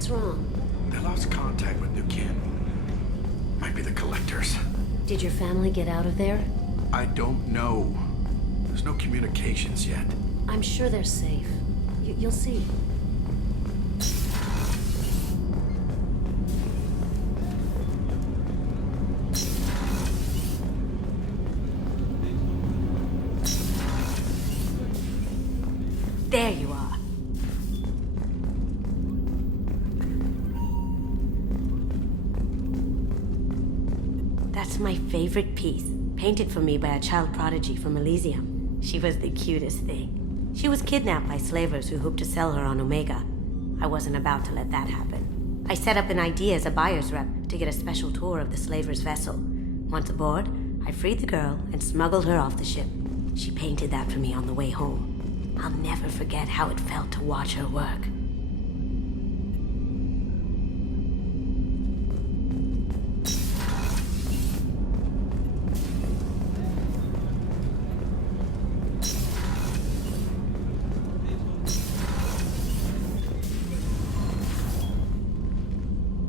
What's wrong? I lost contact with new kin. Might be the collectors. Did your family get out of there? I don't know. There's no communications yet. I'm sure they're safe. You'll see. There you are. That's my favorite piece, painted for me by a child prodigy from Elysium. She was the cutest thing. She was kidnapped by slavers who hoped to sell her on Omega. I wasn't about to let that happen. I set up an idea as a buyer's rep to get a special tour of the slaver's vessel. Once aboard, I freed the girl and smuggled her off the ship. She painted that for me on the way home. I'll never forget how it felt to watch her work.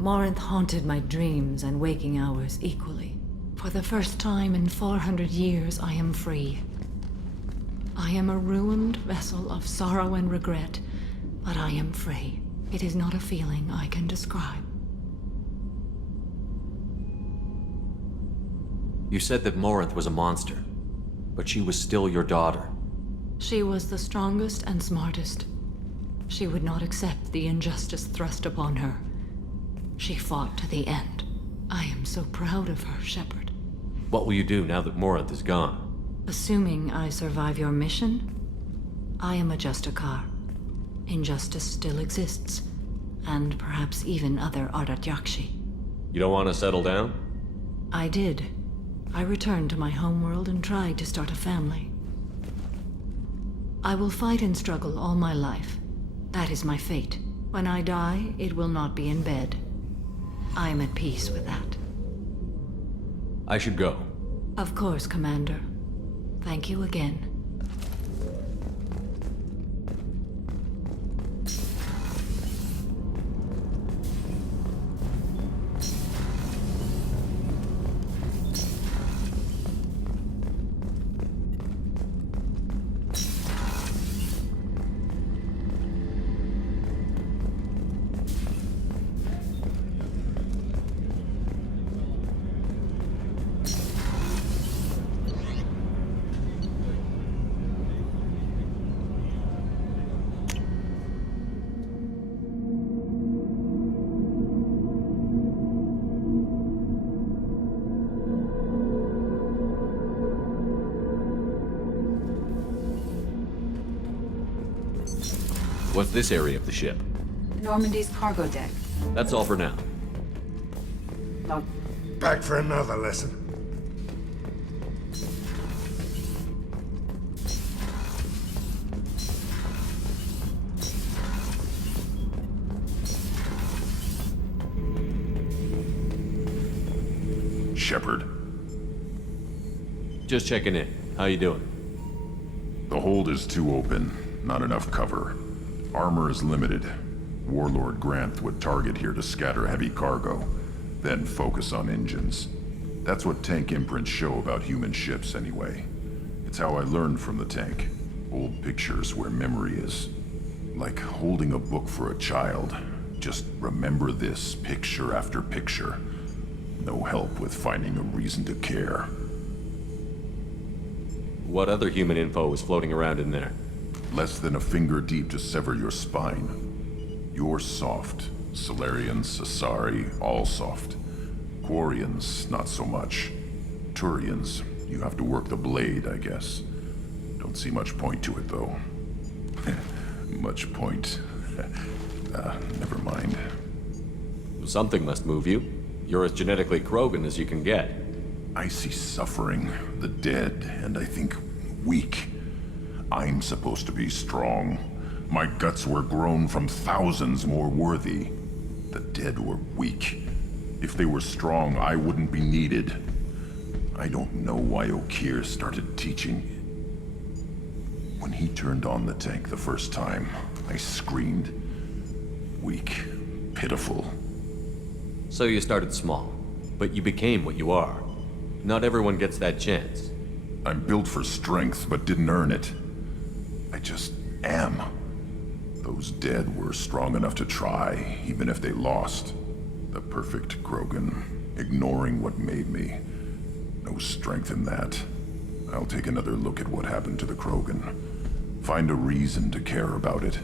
Morinth haunted my dreams and waking hours equally. For the first time in 400 years, I am free. I am a ruined vessel of sorrow and regret, but I am free. It is not a feeling I can describe. You said that Morinth was a monster, but she was still your daughter. She was the strongest and smartest. She would not accept the injustice thrust upon her. She fought to the end. I am so proud of her, Shepard. What will you do now that Morinth is gone? Assuming I survive your mission, I am a Justicar. Injustice still exists, and perhaps even other Ardatyakshi. You don't want to settle down? I did. I returned to my homeworld and tried to start a family. I will fight and struggle all my life. That is my fate. When I die, it will not be in bed. I am at peace with that. I should go. Of course, Commander. Thank you again. What's this area of the ship? Normandy's cargo deck. That's all for now. Back for another lesson. Shepard. Just checking in. How you doing? The hold is too open. Not enough cover. Armor is limited. Warlord Granth would target here to scatter heavy cargo, then focus on engines. That's what tank imprints show about human ships anyway. It's how I learned from the tank. Old pictures where memory is. Like holding a book for a child. Just remember this picture after picture. No help with finding a reason to care. What other human info was floating around in there? Less than a finger deep to sever your spine. You're soft. Solarians, Asari, all soft. Quarians, not so much. Turians, you have to work the blade, I guess. Don't see much point to it, though. Much point. Never mind. Something must move you. You're as genetically Krogan as you can get. I see suffering, the dead, and I think weak. I'm supposed to be strong. My guts were grown from thousands more worthy. The dead were weak. If they were strong, I wouldn't be needed. I don't know why Okeer started teaching. When he turned on the tank the first time, I screamed. Weak. pitiful. So you started small, but you became what you are. Not everyone gets that chance. I'm built for strength, but didn't earn it. I just am. Those dead were strong enough to try, even if they lost. The perfect Krogan, ignoring what made me. No strength in that. I'll take another look at what happened to the Krogan. Find a reason to care about it.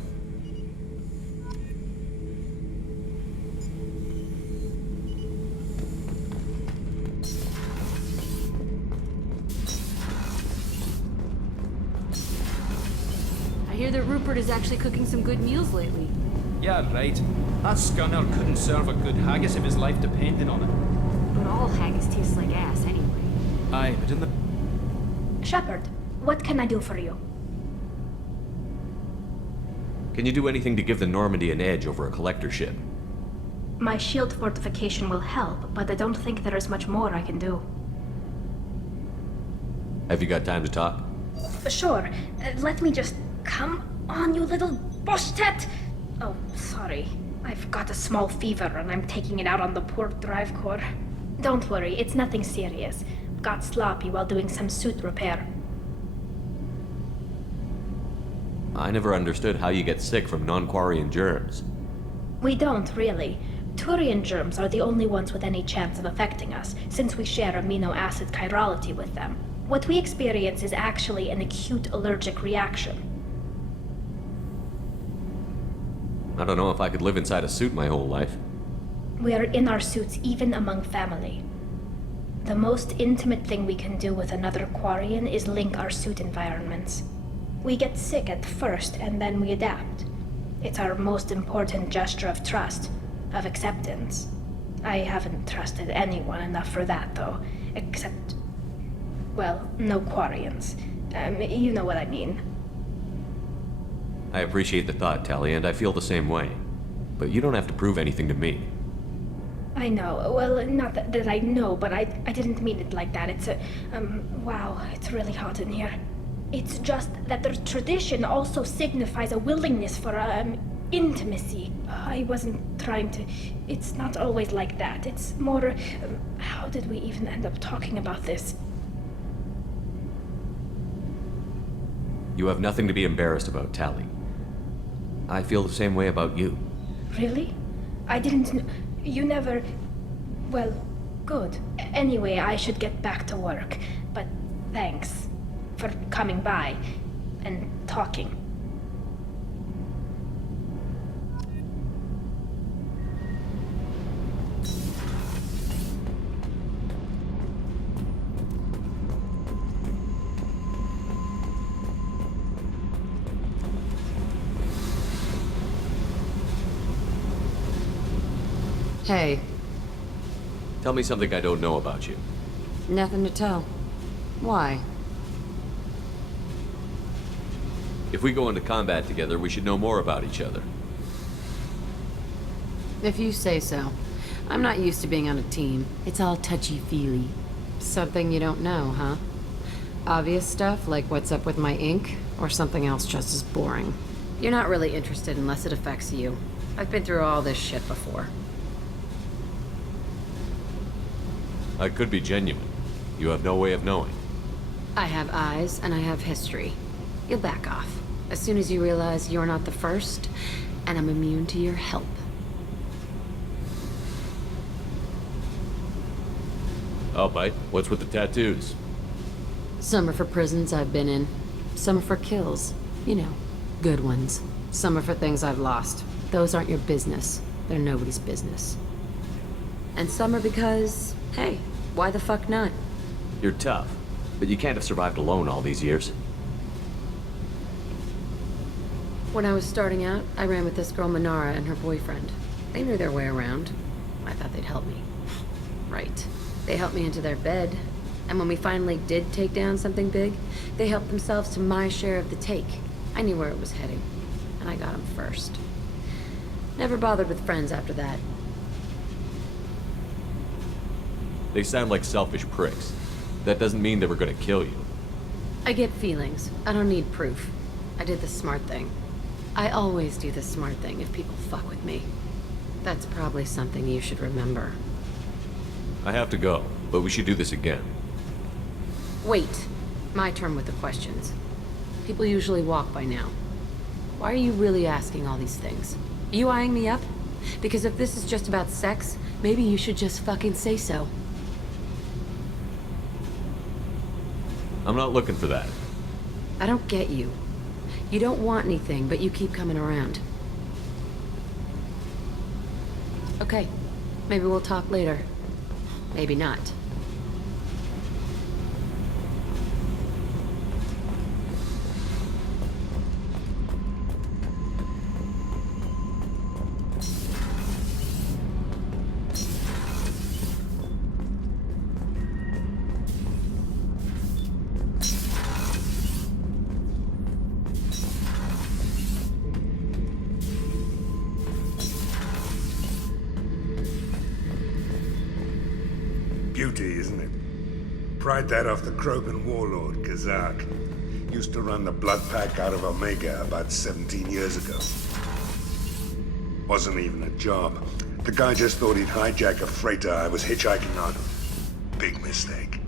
I hear that Rupert is actually cooking some good meals lately. Yeah, right. That scunner couldn't serve a good haggis if his life depended on it. But all haggis tastes like ass anyway. Aye, but in the... Shepard, what can I do for you? Can you do anything to give the Normandy an edge over a collector ship? My shield fortification will help, but I don't think there is much more I can do. Have you got time to talk? Sure. Let me just... Come on, you little boshtet! Oh, sorry. I've got a small fever and I'm taking it out on the poor drive core. Don't worry, it's nothing serious. Got sloppy while doing some suit repair. I never understood how you get sick from non-Quarian germs. We don't, really. Turian germs are the only ones with any chance of affecting us, since we share amino acid chirality with them. What we experience is actually an acute allergic reaction. I don't know if I could live inside a suit my whole life. We are in our suits even among family. The most intimate thing we can do with another Quarian is link our suit environments. We get sick at first, and then we adapt. It's our most important gesture of trust, of acceptance. I haven't trusted anyone enough for that, though. Except... well, no Quarians. You know what I mean. I appreciate the thought, Tally, and I feel the same way. But you don't have to prove anything to me. I know. Well, not that I know, but I didn't mean it like that. It's a... wow, it's really hot in here. It's just that the tradition also signifies a willingness for, intimacy. I wasn't trying to... It's not always like that. It's more... how did we even end up talking about this? You have nothing to be embarrassed about, Tally. I feel the same way about you. Really? I didn't know... You never... Well, good. Anyway, I should get back to work. But thanks for coming by and talking. Hey. Tell me something I don't know about you. Nothing to tell. Why? If we go into combat together, we should know more about each other. If you say so. I'm not used to being on a team. It's all touchy-feely. Something you don't know, huh? Obvious stuff, like what's up with my ink, or something else just as boring. You're not really interested unless it affects you. I've been through all this shit before. I could be genuine. You have no way of knowing. I have eyes, and I have history. You'll back off. As soon as you realize you're not the first, and I'm immune to your help. I'll bite. What's with the tattoos? Some are for prisons I've been in. Some are for kills. You know, good ones. Some are for things I've lost. Those aren't your business. They're nobody's business. And some are because, hey, why the fuck not? You're tough, but you can't have survived alone all these years. When I was starting out, I ran with this girl Minara and her boyfriend. They knew their way around. I thought they'd help me. Right. They helped me into their bed. And when we finally did take down something big, they helped themselves to my share of the take. I knew where it was heading, and I got them first. Never bothered with friends after that. They sound like selfish pricks. That doesn't mean they were gonna kill you. I get feelings. I don't need proof. I did the smart thing. I always do the smart thing if people fuck with me. That's probably something you should remember. I have to go, but we should do this again. Wait. My turn with the questions. People usually walk by now. Why are you really asking all these things? Are you eyeing me up? Because if this is just about sex, maybe you should just fucking say so. I'm not looking for that. I don't get you. You don't want anything, but you keep coming around. Okay. Maybe we'll talk later. Maybe not. Beauty, isn't it? Pried that off the Krogan warlord, Kazak. Used to run the blood pack out of Omega about 17 years ago. Wasn't even a job. The guy just thought he'd hijack a freighter I was hitchhiking on. Big mistake.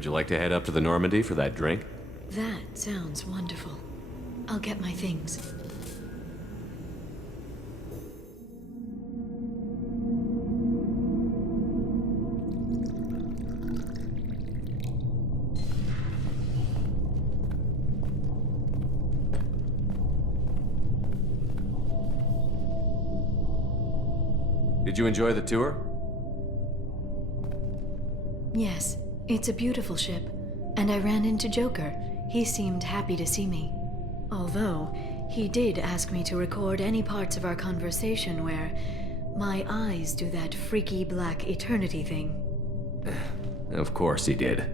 Would you like to head up to the Normandy for that drink? That sounds wonderful. I'll get my things. Did you enjoy the tour? Yes, it's a beautiful ship. And I ran into Joker. He seemed happy to see me. Although, he did ask me to record any parts of our conversation where my eyes do that freaky black eternity thing. Of course he did.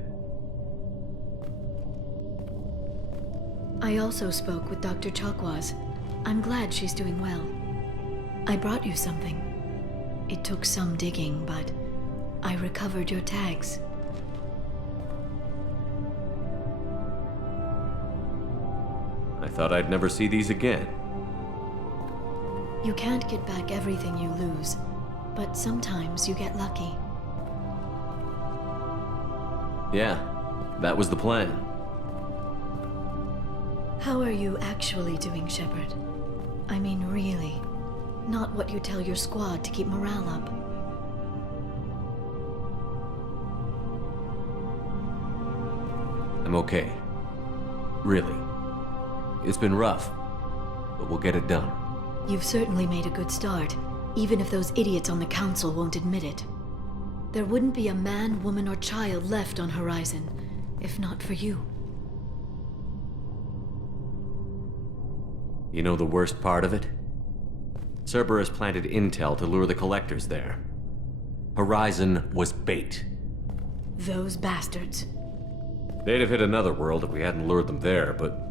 I also spoke with Dr. Chakwas. I'm glad she's doing well. I brought you something. It took some digging, but I recovered your tags. I thought I'd never see these again. You can't get back everything you lose, but sometimes you get lucky. Yeah, that was the plan. How are you actually doing, Shepard? I mean, really. Not what you tell your squad to keep morale up. I'm okay. Really. It's been rough, but we'll get it done. You've certainly made a good start, even if those idiots on the council won't admit it. There wouldn't be a man, woman, or child left on Horizon, if not for you. You know the worst part of it? Cerberus planted intel to lure the collectors there. Horizon was bait. Those bastards. They'd have hit another world if we hadn't lured them there, but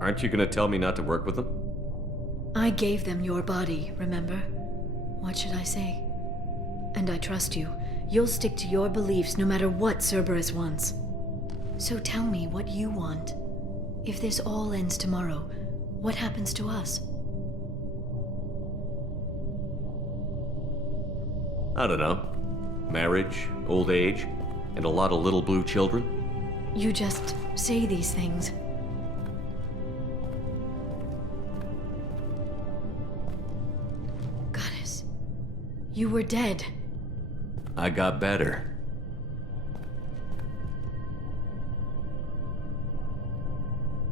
aren't you gonna tell me not to work with them? I gave them your body, remember? What should I say? And I trust you. You'll stick to your beliefs no matter what Cerberus wants. So tell me what you want. If this all ends tomorrow, what happens to us? I don't know. Marriage, old age, and a lot of little blue children? You just say these things. Goddess, you were dead. I got better.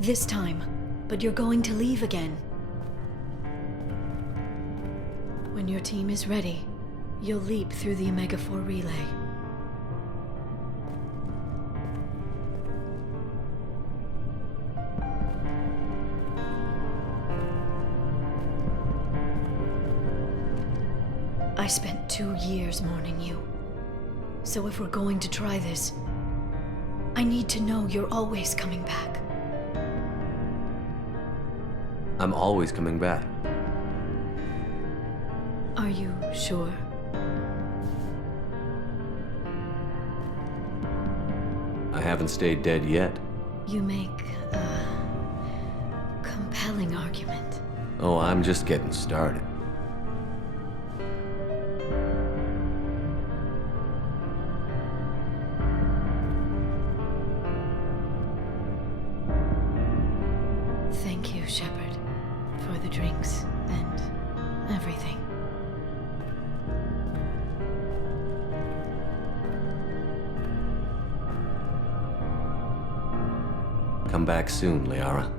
This time, but you're going to leave again. When your team is ready, you'll leap through the Omega-4 relay. I spent 2 years mourning you. So if we're going to try this, I need to know you're always coming back. I'm always coming back. Are you sure? I haven't stayed dead yet. You make a compelling argument. Oh, I'm just getting started. Thank you, Shepard, for the drinks and everything. Come back soon, Liara.